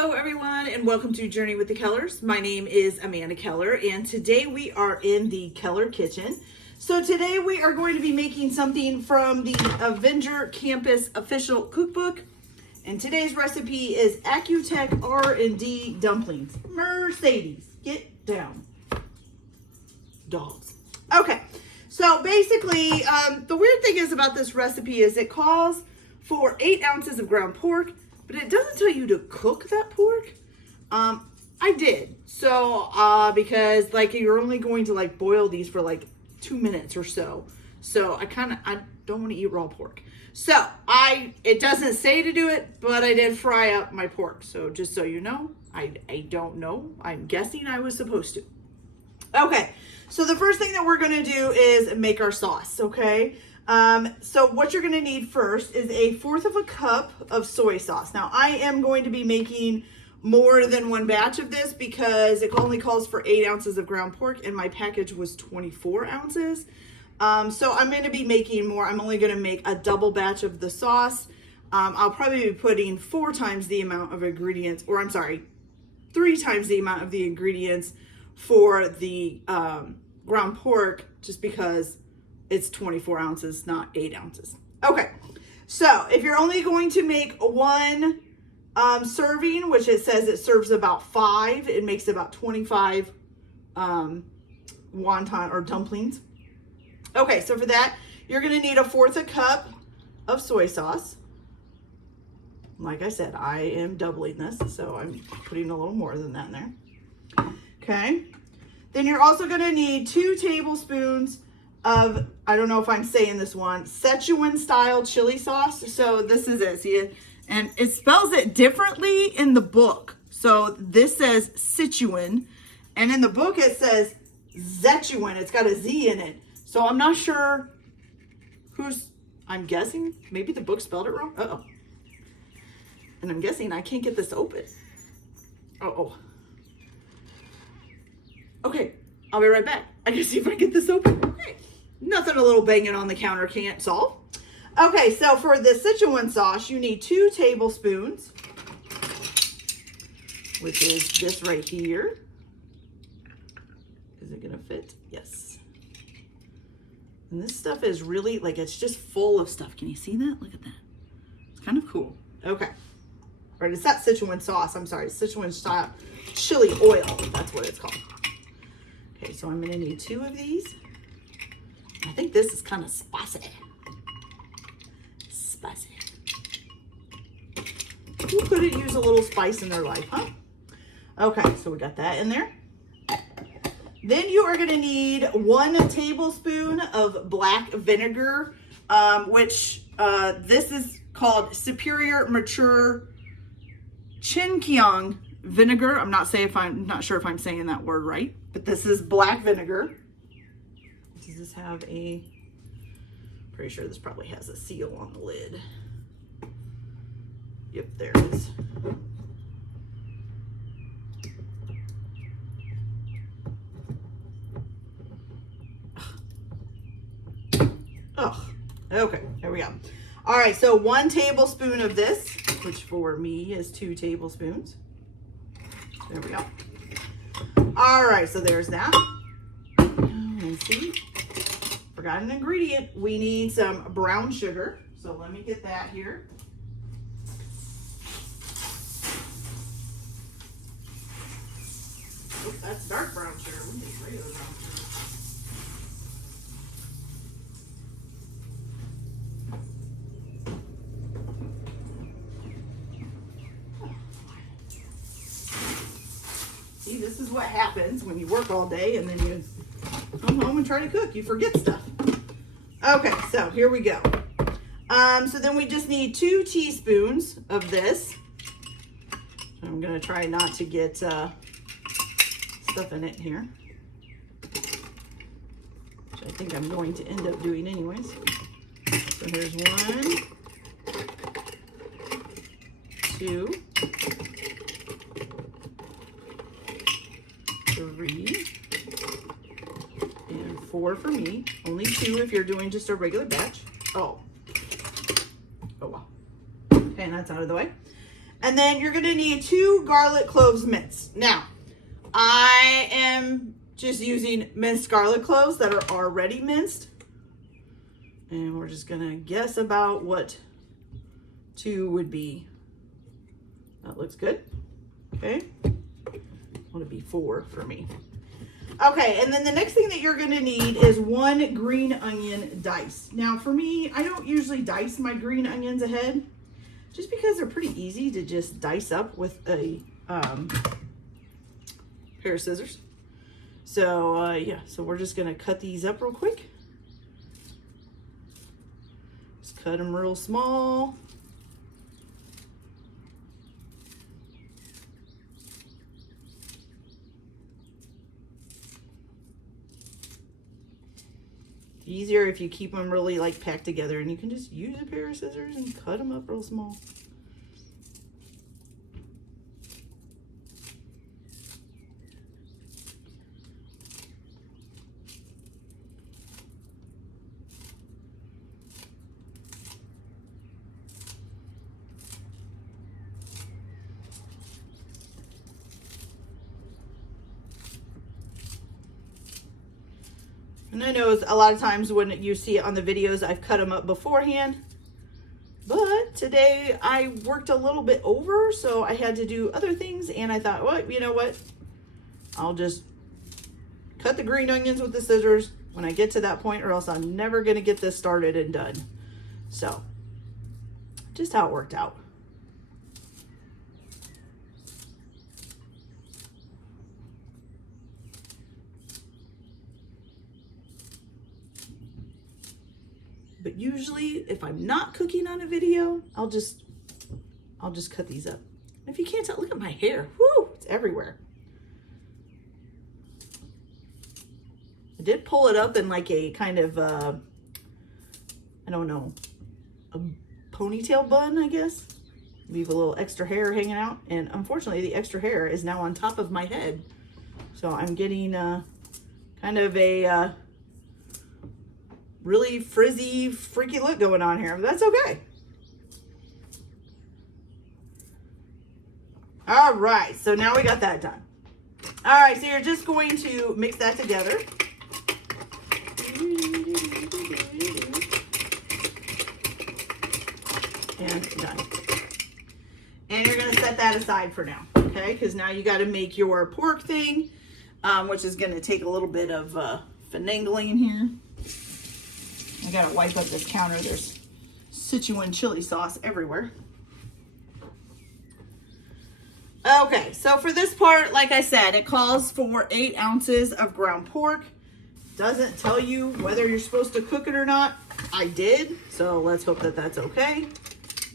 Hello everyone and welcome to Journey with the Kellers. My name is Amanda Keller and today we are in the Keller kitchen. So today we are going to be making something from the Avenger Campus official cookbook. And today's recipe is Accutech R&D Dumplings. Mercedes, get down. Dogs. Okay, so basically the weird thing is about this recipe is it calls for 8 ounces of ground pork, but it doesn't tell you to cook that pork. I did. So, because like you're only going to like boil these for like 2 minutes or so. So I don't want to eat raw pork. So it doesn't say to do it, but I did fry up my pork. So just so you know, I don't know. I'm guessing I was supposed to. Okay. So the first thing that we're going to do is make our sauce. Okay. So what you're going to need first is 1/4 cup of soy sauce. Now I am going to be making more than one batch of this because it only calls for 8 ounces of ground pork and my package was 24 ounces. So I'm going to be making more. I'm only going to make a double batch of the sauce. I'll probably be putting 4 times the amount of ingredients, or I'm sorry, 3 times the amount of the ingredients for the ground pork, just because it's 24 ounces, not 8 ounces. Okay, so if you're only going to make one serving, which it says it serves about 5, it makes about 25 wonton or dumplings. Okay, so for that, you're gonna need 1/4 cup of soy sauce. Like I said, I am doubling this, so I'm putting a little more than that in there. Okay, then you're also gonna need 2 tablespoons of, I don't know if I'm saying this one, Szechuan style chili sauce. So this is it, see it? And it spells it differently in the book. So this says Szechuan, and in the book it says Szechuan. It's got a Z in it. So I'm not sure I'm guessing maybe the book spelled it wrong. Uh-oh. And I'm guessing I can't get this open. Uh-oh. Okay, I'll be right back. I can see if I get this open. Okay. Nothing a little banging on the counter can't solve. Okay, so for the Szechuan sauce, you need 2 tablespoons, which is this right here. Is it gonna fit? Yes. And this stuff is really, like, it's just full of stuff. Can you see that? Look at that. It's kind of cool. Okay. All right, it's not Szechuan sauce. I'm sorry, Szechuan style chili oil. That's what it's called. Okay, so I'm gonna need 2 of these. I think this is kind of spicy. Spicy. Who couldn't use a little spice in their life, huh? Okay, so we got that in there. Then you are going to need 1 tablespoon of black vinegar, which this is called Superior Mature Chinkiang vinegar. I'm not sure if I'm saying that word right, but this is black vinegar. Does this have a, pretty sure this probably has a seal on the lid. Yep, there it is. Oh, okay, there we go. All right, so 1 tablespoon of this, which for me is 2 tablespoons. There we go. All right, so there's that. And see, forgot an ingredient. We need some brown sugar. So let me get that here. Oh, that's dark brown sugar. We need regular brown sugar. See, this is what happens when you work all day and then you come home and try to cook. You forget stuff. Okay, so here we go. So then we just need 2 teaspoons of this. I'm going to try not to get stuff in it here, which I think I'm going to end up doing anyways. So here's 1, 2, 3, and 4 for me. Only 2 if you're doing just a regular batch. Oh wow. Okay, and that's out of the way. And then you're gonna need 2 garlic cloves minced. Now, I am just using minced garlic cloves that are already minced. And we're just gonna guess about what 2 would be. That looks good. Okay. Want to be 4 for me. Okay, and then the next thing that you're gonna need is 1 green onion diced. Now for me, I don't usually dice my green onions ahead, just because they're pretty easy to just dice up with a pair of scissors. So yeah, so we're just gonna cut these up real quick. Just cut them real small. Easier if you keep them really like packed together, and you can just use a pair of scissors and cut them up real small. And I know a lot of times when you see it on the videos, I've cut them up beforehand. But today I worked a little bit over, so I had to do other things. And I thought, well, you know what? I'll just cut the green onions with the scissors when I get to that point, or else I'm never going to get this started and done. So, just how it worked out. But usually if I'm not cooking on a video, I'll just cut these up. If you can't tell, look at my hair. Whoo, it's everywhere. I did pull it up in like a kind of, I don't know, a ponytail bun, I guess. Leave a little extra hair hanging out. And unfortunately, the extra hair is now on top of my head. So I'm getting kind of a really frizzy, freaky look going on here. But that's okay. All right, so now we got that done. All right, so you're just going to mix that together. And done. And you're gonna set that aside for now, okay? Because now you gotta make your pork thing, which is gonna take a little bit of finagling here. I gotta wipe up this counter. There's Sichuan chili sauce everywhere. Okay, so for this part, like I said, it calls for 8 ounces of ground pork. Doesn't tell you whether you're supposed to cook it or not. I did, so let's hope that that's okay.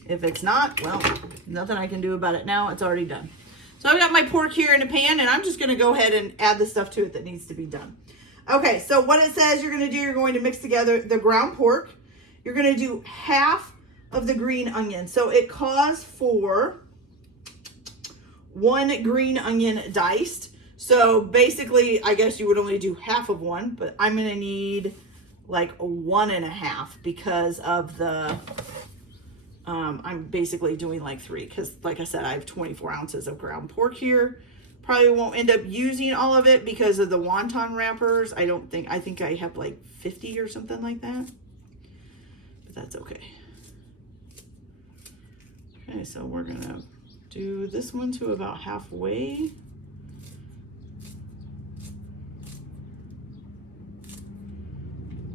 If it's not, well, nothing I can do about it now. It's already done. So I've got my pork here in a pan, and I'm just gonna go ahead and add the stuff to it that needs to be done. Okay, so what it says you're gonna do, you're going to mix together the ground pork. You're gonna do half of the green onion. So it calls for 1 green onion diced. So basically, I guess you would only do half of one, but I'm gonna need like 1.5 because of the, I'm basically doing like 3 because like I said, I have 24 ounces of ground pork here. Probably won't end up using all of it because of the wonton wrappers. I think I have like 50 or something like that, but that's okay. Okay, so we're gonna do this one to about halfway.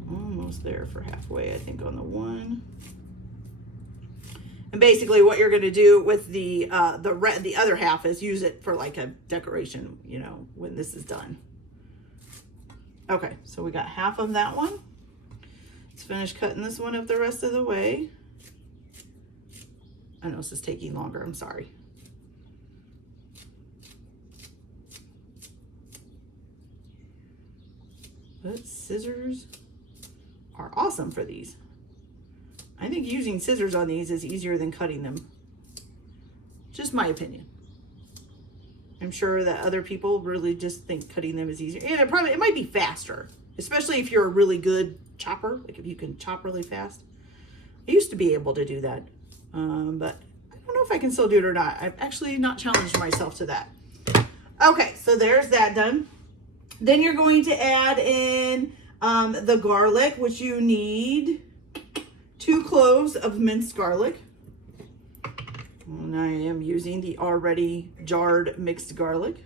Almost there for halfway, I think, on the one. And basically what you're going to do with the other half is use it for like a decoration, you know, when this is done. Okay, so we got half of that one. Let's finish cutting this one up the rest of the way. I know this is taking longer, I'm sorry. But scissors are awesome for these. I think using scissors on these is easier than cutting them. Just my opinion. I'm sure that other people really just think cutting them is easier. And it might be faster, especially if you're a really good chopper, like if you can chop really fast. I used to be able to do that, but I don't know if I can still do it or not. I've actually not challenged myself to that. Okay, so there's that done. Then you're going to add in the garlic, which you need 2 cloves of minced garlic. And I am using the already jarred mixed garlic.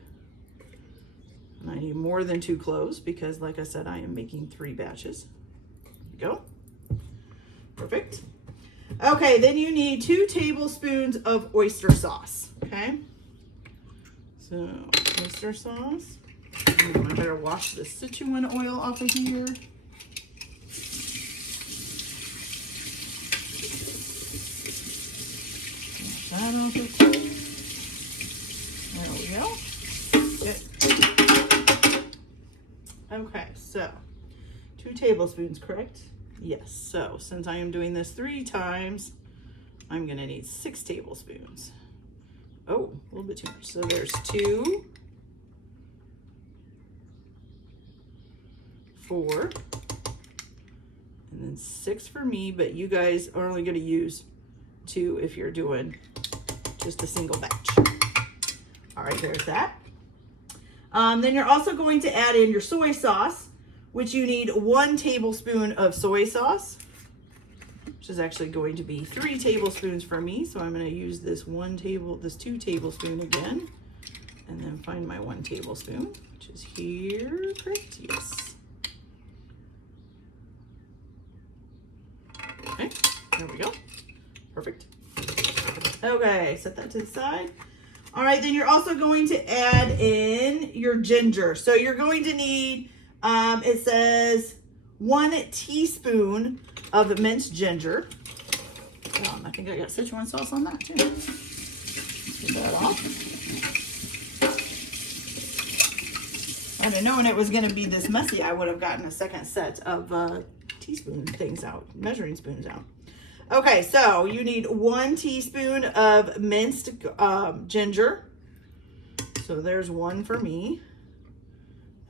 And I need more than 2 cloves because, like I said, I am making 3 batches. There you go. Perfect. Okay, then you need 2 tablespoons of oyster sauce. Okay. So, oyster sauce. I better wash the Sichuan oil off of here. That off of here. There we go. Good. Okay, so 2 tablespoons, correct? Yes. So since I am doing this 3 times, I'm going to need 6 tablespoons. Oh, a little bit too much. So there's 2, 4, and then 6 for me, but you guys are only going to use 2 if you're doing just a single batch. All right, there's that. Then you're also going to add in your soy sauce, which you need 1 tablespoon of soy sauce, which is actually going to be 3 tablespoons for me. So I'm going to use this 2 tablespoon again, and then find my 1 tablespoon, which is here, correct? Yes. Okay, there we go. Perfect. Okay, set that to the side. All right, then you're also going to add in your ginger. So you're going to need, it says 1 teaspoon of minced ginger. I think I got Sichuan sauce on that too. Get that off. I'd have known it was going to be this messy, I would have gotten a second set of teaspoon things out, measuring spoons out. Okay, so you need 1 teaspoon of minced ginger. So there's 1 for me.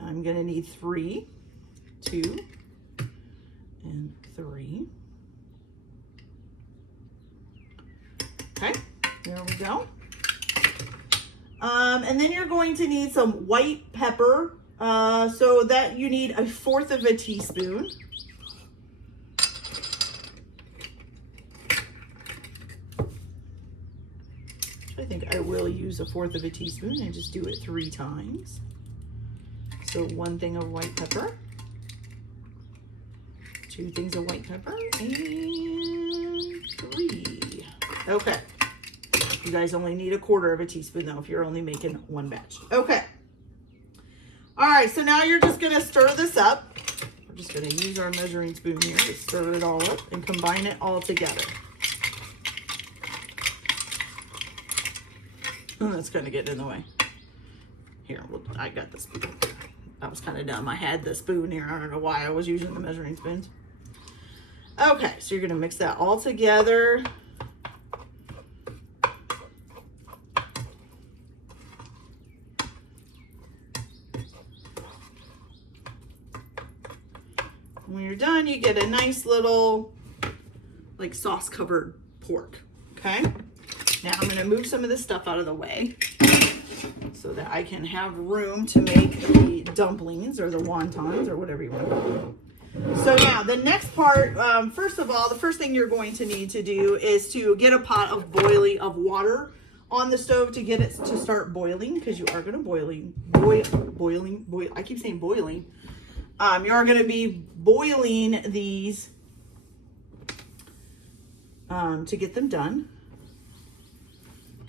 I'm going to need 3, 2, and 3. Okay, there we go. And then you're going to need some white pepper. So that you need 1/4 of a teaspoon. I think I will use 1/4 of a teaspoon and just do it 3 times. So 1 thing of white pepper, 2 things of white pepper, and 3. Okay. You guys only need 1/4 of a teaspoon though if you're only making 1 batch. Okay. All right, so now you're just gonna stir this up. We're just gonna use our measuring spoon here to stir it all up and combine it all together. Oh, that's kind of getting in the way. Here, I got the spoon. That was kind of dumb. I had the spoon here. I don't know why I was using the measuring spoons. Okay, so you're going to mix that all together. When you're done, you get a nice little, like, sauce-covered pork, okay? Now I'm going to move some of this stuff out of the way so that I can have room to make the dumplings or the wontons or whatever you want to call them. So now the next part, first of all, the first thing you're going to need to do is to get a pot of water on the stove to get it to start boiling, because you are going to boil. I keep saying boiling. You are going to be boiling these to get them done.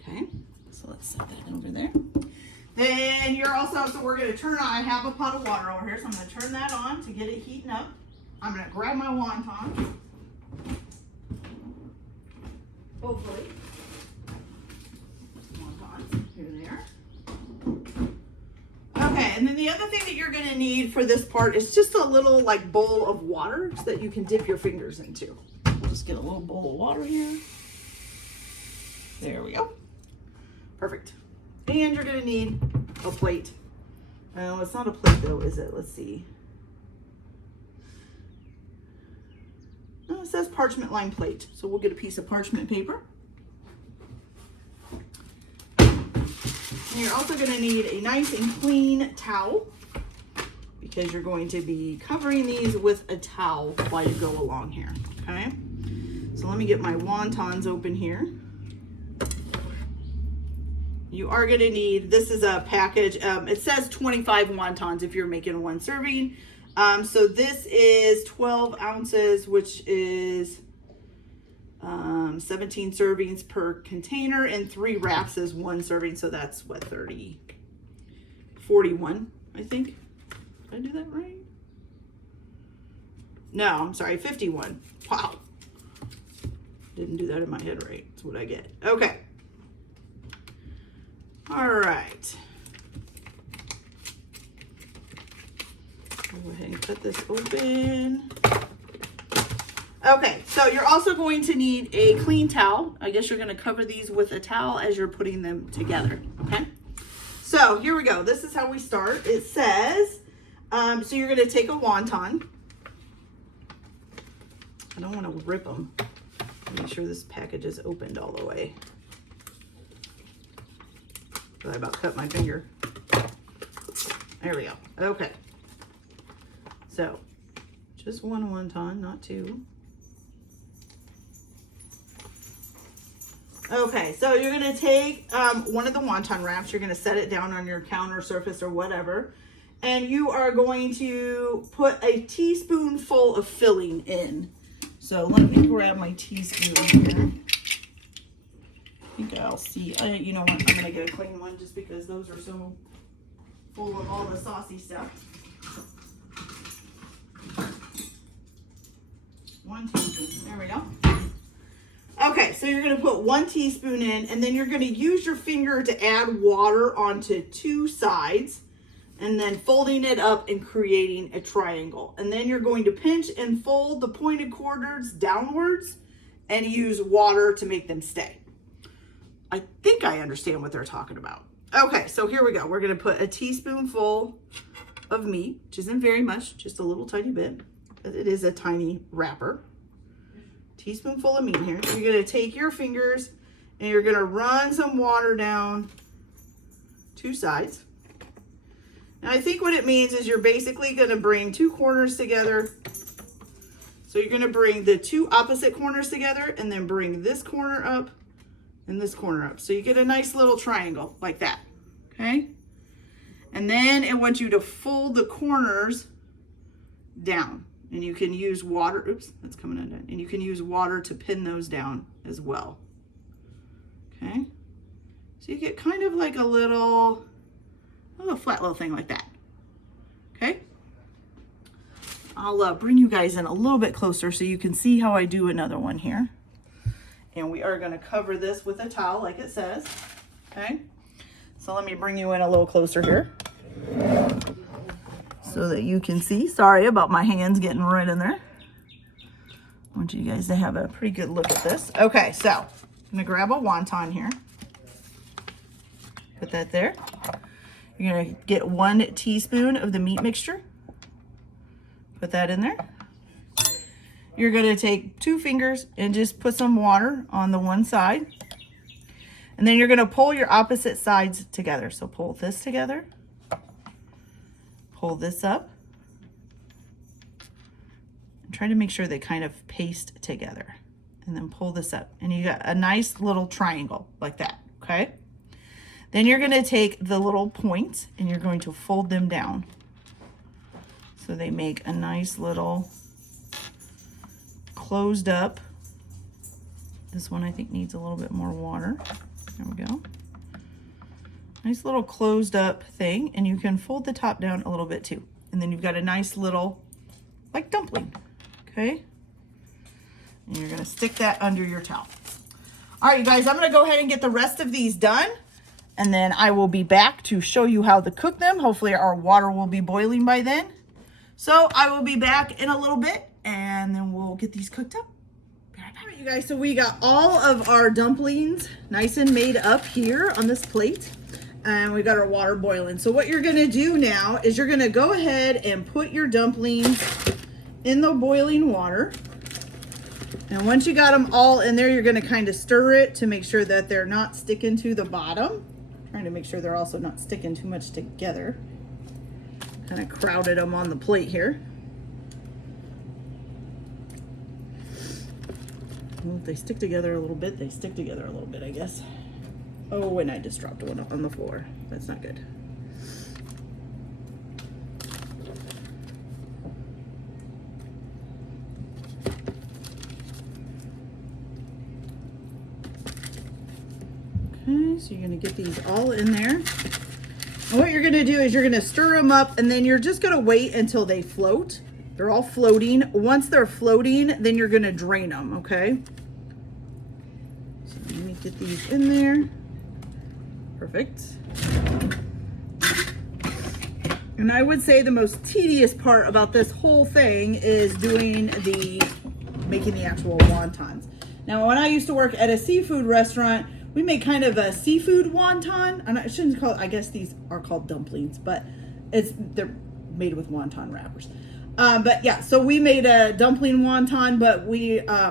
Okay, so let's set that over there. Then you're also, so we're going to turn on, I have a pot of water over here, so I'm going to turn that on to get it heating up. I'm going to grab my wonton. Hopefully. Wontons, here they are. Okay, and then the other thing that you're going to need for this part is just a little like bowl of water so that you can dip your fingers into. We'll just get a little bowl of water here. There we go. Perfect. And you're going to need a plate. Oh, it's not a plate though, is it? Let's see. No, it says parchment lined plate. So we'll get a piece of parchment paper. And you're also going to need a nice and clean towel, because you're going to be covering these with a towel while you go along here, okay? So let me get my wontons open here. You are going to need, this is a package, it says 25 wontons if you're making one serving. So this is 12 ounces, which is 17 servings per container, and 3 wraps is 1 serving. So that's what, 41, I think. Did I do that right? No, I'm sorry, 51. Wow. Didn't do that in my head right. That's what I get. Okay. All right. Go ahead and cut this open. Okay, so you're also going to need a clean towel. I guess you're going to cover these with a towel as you're putting them together, okay? So here we go. This is how we start. It says, so you're going to take a wonton. I don't want to rip them. Make sure this package is opened all the way. I about cut my finger. There we go. Okay. So, just 1 wonton, not 2. Okay, so you're going to take one of the wonton wraps. You're going to set it down on your counter surface or whatever. And you are going to put a teaspoonful of filling in. So let me grab my teaspoon here. I think I'll see. You know what? I'm going to get a clean one just because those are so full of all the saucy stuff. 1 teaspoon. There we go. Okay, so you're going to put 1 teaspoon in, and then you're going to use your finger to add water onto 2 sides, and then folding it up and creating a triangle. And then you're going to pinch and fold the pointed corners downwards and use water to make them stay. I think I understand what they're talking about. Okay, so here we go. We're going to put a teaspoonful of meat, which isn't very much, just a little tiny bit. It is a tiny wrapper. Teaspoonful of meat here. You're going to take your fingers and you're going to run some water down 2 sides. And I think what it means is you're basically going to bring 2 corners together. So you're going to bring the 2 opposite corners together and then bring this corner up and this corner up. So you get a nice little triangle like that. Okay? And then it wants you to fold the corners down. And you can use water, oops, that's coming undone. And you can use water to pin those down as well. Okay? So you get kind of like a little flat little thing like that. Okay? I'll bring you guys in a little bit closer so you can see how I do another one here. And we are going to cover this with a towel like it says. Okay? So let me bring you in a little closer here so that you can see. Sorry about my hands getting right in there. I want you guys to have a pretty good look at this. Okay, so I'm going to grab a wonton here. Put that there. You're going to get 1 teaspoon of the meat mixture. Put that in there. You're going to take 2 fingers and just put some water on the one side. And then you're going to pull your opposite sides together. So pull this together. Pull this up. And try to make sure they kind of paste together. And then pull this up. And you got a nice little triangle like that. Okay? Then you're going to take the little points and you're going to fold them down. So they make a nice little closed up. This one I think needs a little bit more water. There we go. Nice little closed up thing, and you can fold the top down a little bit too. And then you've got a nice little, like, dumpling, okay? And you're gonna stick that under your towel. All right, you guys, I'm gonna go ahead and get the rest of these done, and then I will be back to show you how to cook them. Hopefully our water will be boiling by then. So I will be back in a little bit, and then we'll get these cooked up. All right, you guys, so we got all of our dumplings nice and made up here on this plate. And we got our water boiling. So what you're gonna do now is you're gonna go ahead and put your dumplings in the boiling water. And once you got them all in there, you're gonna kind of stir it to make sure that they're not sticking to the bottom, Trying to make sure they're also not sticking too much together. Kind of crowded them on the plate here. Well, if they stick together a little bit, they stick together a little bit, I guess. Oh, and I just dropped one on the floor. That's not good. Okay, so you're gonna get these all in there. And what you're gonna do is you're gonna stir them up, and then you're just gonna wait until they float. They're all floating. Once they're floating, then you're gonna drain them, okay? So let me get these in there. Perfect. And I would say the most tedious part about this whole thing is making the actual wontons. Now, when I used to work at a seafood restaurant, we made kind of a seafood wonton. And I shouldn't call it, I guess these are called dumplings, but they're made with wonton wrappers. But yeah, so we made a dumpling wonton, but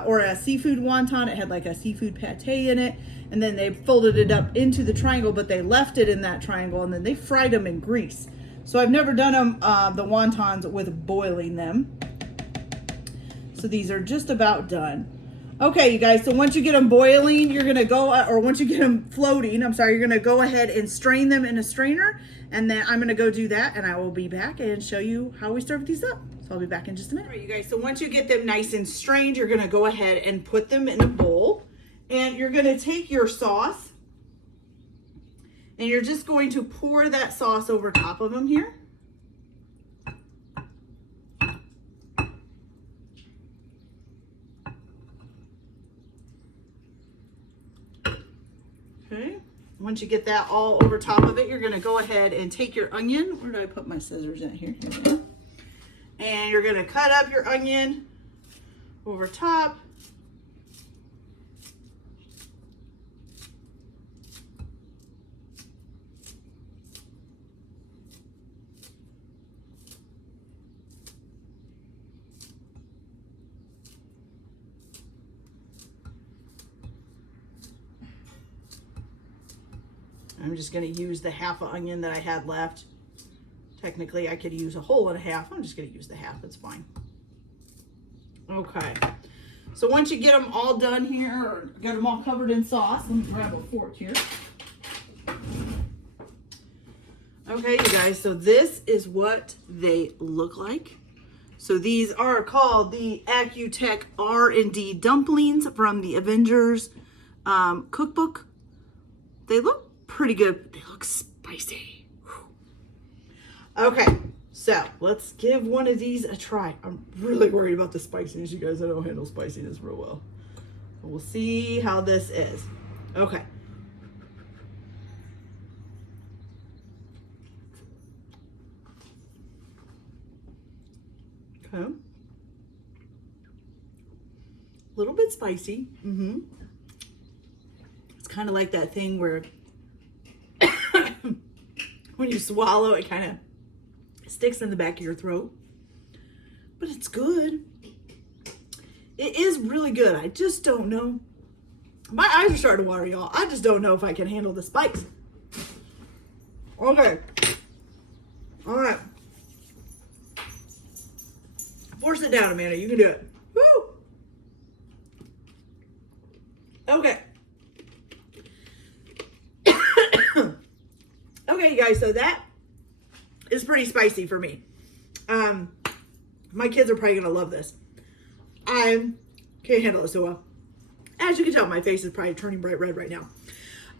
or a seafood wonton. It had like a seafood pate in it. And then they folded it up into the triangle, but they left it in that triangle, and then they fried them in grease. So I've never done them, the wontons with boiling them. So these are just about done. Okay, you guys, so once you get them boiling, you're going to once you get them floating, you're going to go ahead and strain them in a strainer. And then I'm going to go do that, and I will be back and show you how we serve these up. So I'll be back in just a minute. All right, you guys, so once you get them nice and strained, you're going to go ahead and put them in a bowl. And you're going to take your sauce, and you're just going to pour that sauce over top of them here. Okay. Once you get that all over top of it, you're going to go ahead and take your onion. Where did I put my scissors in here? Here we go. And you're going to cut up your onion over top. I'm just going to use the half of onion that I had left. Technically, I could use a whole and a half. I'm just going to use the half. It's fine. Okay. So once you get them all done here, or get them all covered in sauce, let me grab a fork here. Okay, you guys, so this is what they look like. So these are called the Accutech R&D Dumplings from the Avengers cookbook. They look pretty good. They look spicy. Whew. Okay, so let's give one of these a try. I'm really worried about the spiciness, you guys. I don't handle spiciness real well. We'll see how this is. Okay. Okay. A little bit spicy. It's kind of like that thing where when you swallow, it kind of sticks in the back of your throat. But it's good. It is really good. I just don't know. My eyes are starting to water, y'all. I just don't know if I can handle the spice. Okay. All right. Force it down, Amanda. You can do it. Woo! Okay. Okay, you guys, so that is pretty spicy for me. My kids are probably going to love this. I can't handle it so well. As you can tell, my face is probably turning bright red right now.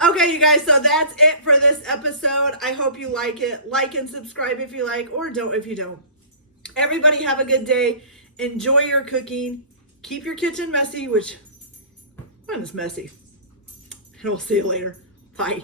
Okay, you guys, so that's it for this episode. I hope you like it. Like and subscribe if you like, or don't if you don't. Everybody have a good day. Enjoy your cooking. Keep your kitchen messy, which mine is messy. And we'll see you later. Bye.